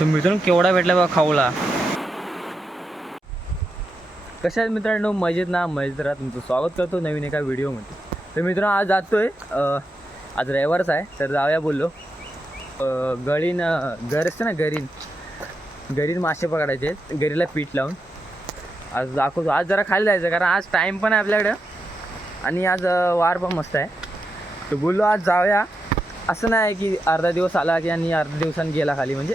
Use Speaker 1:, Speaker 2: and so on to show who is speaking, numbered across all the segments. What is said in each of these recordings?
Speaker 1: तर मित्रांनो केवढा भेटला बघा खाऊला. कशा आहेत मित्रांनो? मजेत ना? मजेत राहा. तुमचं स्वागत करतो नवीन एका व्हिडिओमध्ये तर मित्रांनो आज जातोय आज रविवारच आहे तर जाऊया बोललो. गळीन घर असतं ना गरीन गरीन मासे पकडायचे. आहेत. गरीला पीठ लावून. आज दाखवतो. आज जरा खाली जायचं कारण आज टाईम पण आहे आपल्याकडं. आणि आज वार पण मस्त आहे. तर बोललो आज जाऊया. असं नाही की अर्धा दिवस आला की आणि अर्धा दिवसांनी गेला खाली म्हणजे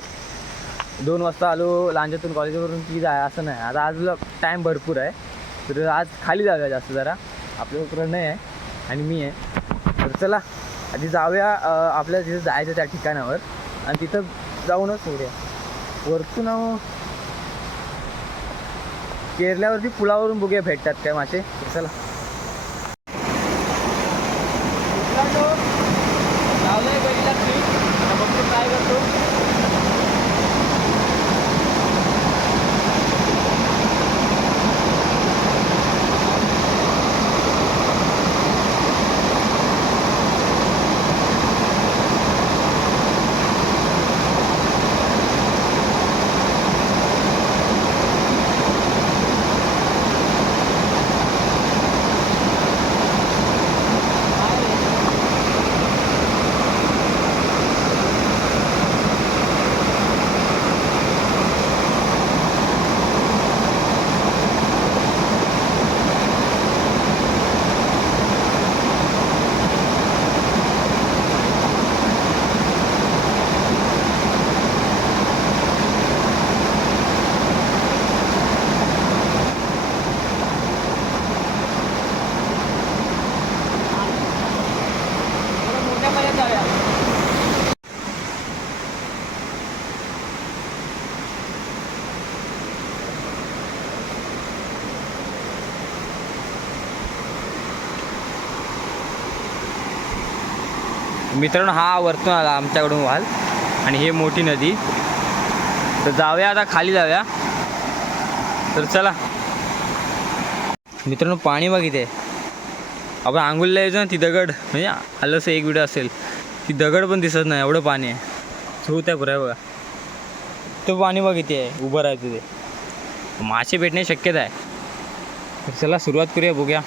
Speaker 1: दोन वाजता आलो लांजातून कॉलेजवरून की जाय असं नाही. आता आज टाईम भरपूर आहे. तर आज खाली जाऊया जास्त जरा. आपल्या प्रणय नाही आहे आणि मी आहे. तर चला आधी जाऊया आपल्या तिथं जायचं त्या ठिकाणावर. आणि तिथं जाऊनच सोडूया वरतून केरल्यावरती पुलावरून बघूया भेटतात काय मासे. चला. मित्रांनो हा वरतून आला आमच्याकडून वाल आणि हे मोठी नदी. तर जाऊया आता खाली जाऊया. तर चला. मित्रांनो पाणी बघ आपण आंघोळीला यायचो ना ती दगड म्हणजे आलं असं एक व्हिडिओ असेल. ती दगड पण दिसत नाही एवढं पाणी आहे. थ्रू त्या पुरा बघा. तो पाणी बघ आहे उभं राहायचं ते. मासे भेटणे शक्यता आहे. तर चला सुरुवात करूया बघूया.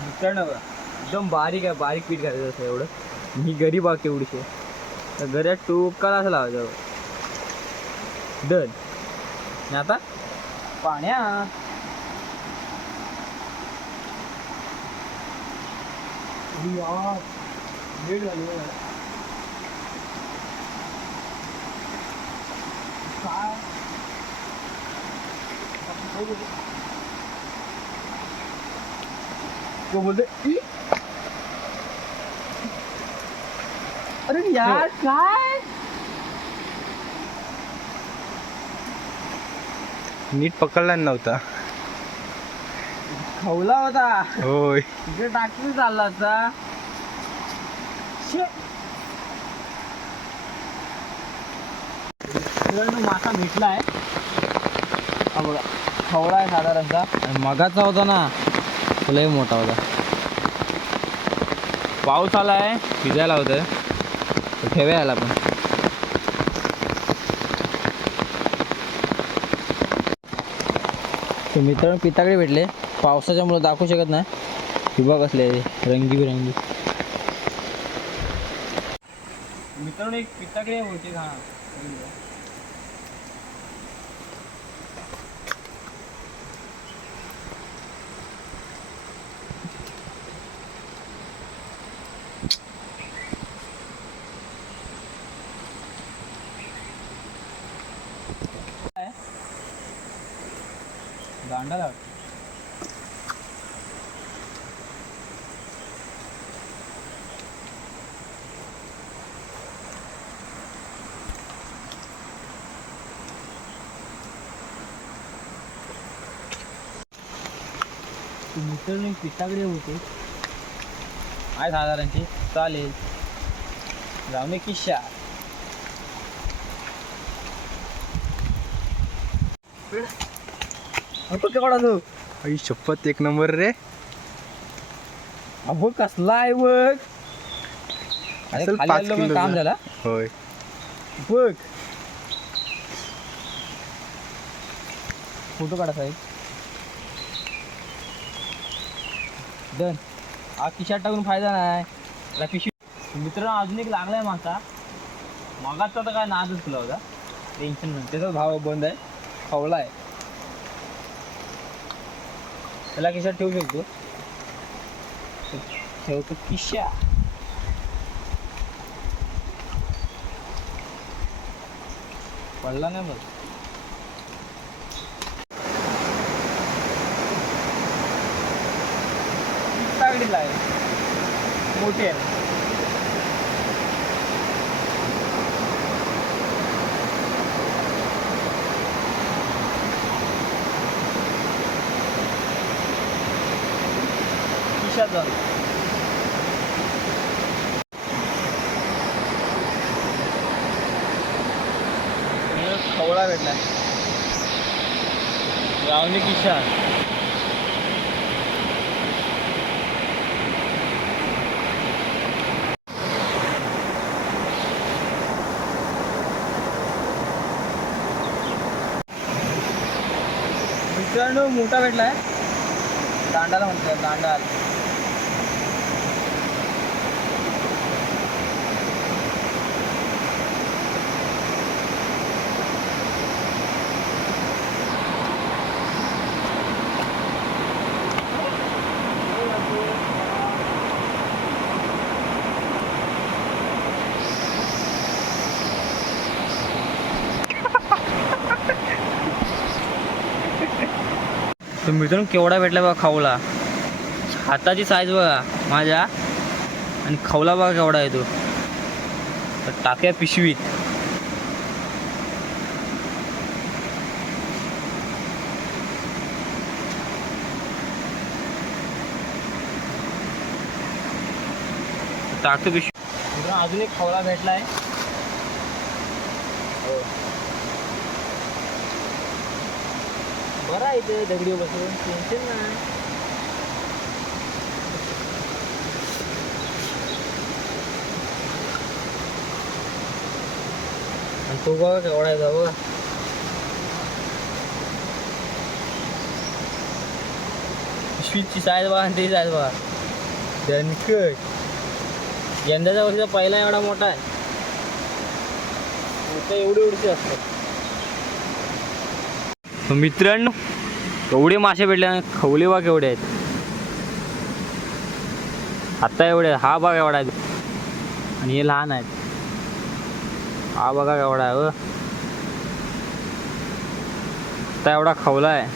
Speaker 1: मित्रांनो एकदम बारीक आहे बारीक पीठ घालायचं असं एवढं. गरी बाग तेवढीशी. आहे. तर गऱ्यात टोकाला असं लावायचं बघा. दन तो बोलते. अरे यार काय?
Speaker 2: नीट पकडला नव्हता.
Speaker 1: खवला होता.
Speaker 2: होय.
Speaker 1: तिकडे टाकून चालला होता. मासा भेटला आहे हा बघा खवळा आहे साधारणतः. मगाचा होता ना लय मोठा होता. पाऊस आला आहे भिजायला होतं तर ठेवूया पण मित्र मित्रांनो पिताकडे भेटले. पावसाच्यामुळे दाखवू शकत नाही. हिबा कसले रंगीबिरंगी. मित्रांनो एक पिताकडे होते हा. एक पिठाकडे होते. आहे साधारणची चालेल जाऊन किशा केवढा तो
Speaker 2: आई शपथ एक नंबर रे.
Speaker 1: अहो कसला आहे बघ. अरे
Speaker 2: असेल
Speaker 1: खाली
Speaker 2: पाच
Speaker 1: आलो पण
Speaker 2: किलोचा.
Speaker 1: काम झाला?
Speaker 2: होय.
Speaker 1: बघ. फोटो काढा साहेब. डन. हा खिशात टाकून फायदा नाही. त्याला पिशवी मित्रांनो अजून एक लागलाय मासा मागाचा तर काय नादच तुला होता. टेन्शन नाही. त्याचाच भाव बंद आहे. खवला आहे त्याला खिशात ठेवू शकतो. ठेवतो खिशा पडला नाही बघ. तागडीला आहे. मोठी आहे. खिशात खवळा भेटला रावणी किशा मित्रांनो मोठा भेटला आहे दांडाला म्हणतो दांडा तर मित्रांनो केवढा भेटला बघा खावला हाताची साईज बघा माझ्या. आणि खाऊला बघा केवढा आहे तो. तर टाक्या पिशवीत टाकतो पिशवी. अजून एक खवला भेटलाय. आहे बरं आहे ते दगडी बसून. टेन्शन नाही. आणि तो बघा केवढा आहे बघा. पिशवीची साईज बघा आणि ती साईज बघा. दणकट यंदाच्या वर्षीचा पहिला एवढा मोठा आहे. मोठा एवढी एवढीची असतात मित्रांनो एवढे मासे भेटले आणि खवले बाग एवढे आहेत. आता एवढे हा बघा एवढा आहे. आणि हे लहान आहेत. हा बघा एवढा आहे व आता एवढा खवला आहे.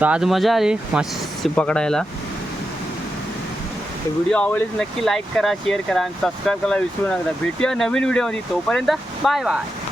Speaker 1: तर आज मजा आली मासे पकडायला. तर व्हिडिओ आवडलीच नक्की लाईक करा शेअर करा आणि सबस्क्राईब करायला विसरू नका. भेटूया नवीन व्हिडिओमध्ये तोपर्यंत बाय बाय